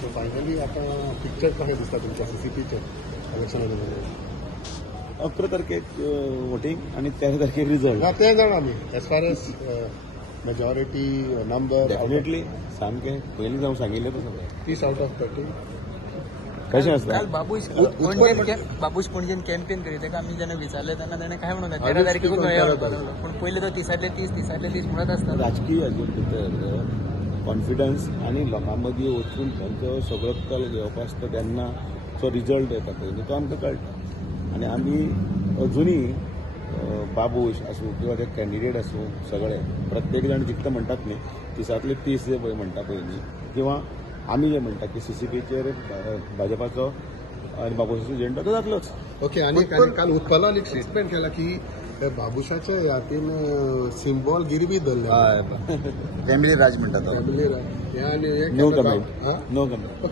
So finally आता picture कशें दिसता तुमच्या सीसीपीचे इलेक्शनाचे 11 तारखेक वोटींग आणि 13 तारखेक रिझल्ट. ना तें जाणा आमी as far as majority number definitely सामकें पयलींच हांव सांगिल्लें तुका 30 आउट ऑफ 30. कशें आसता काल बाबूश पणजेन कॅम्पेन करीत तेका आमी जेन्ना विचारले तेन्ना ताणें काय म्हणून 13 तारखेकूच पण पयले तो 30 म्हणत आसता. राजकीय हाजे भितर कॉन्फिडन्स आणि लोकां मदीं वचून तांचो सगळो कल घेवप आसता तेन्ना तो रिजल्ट येता पयलीं तो आमकां कळटा. आनी आमी अजुनूय बाबूश आसूं किंवा ते कॅन्डिडेट आसूं सगळे प्रत्येक जाण जिखता म्हणटात न्ही 30 जे पळय म्हणटा पयलीं किंवा आमी जे म्हणटा की सीसीपीचेर भाजपाचो आनी बाबूशाचो झेंडो तो जातलोच. ओके. आणि काल उत्पलान एक स्टेटमेंट केला की बाबुशाच्या हातीन सिम्बॉल गिरवी धरले फॅमिली राज म्हणटा तो. Family no comment. ओके.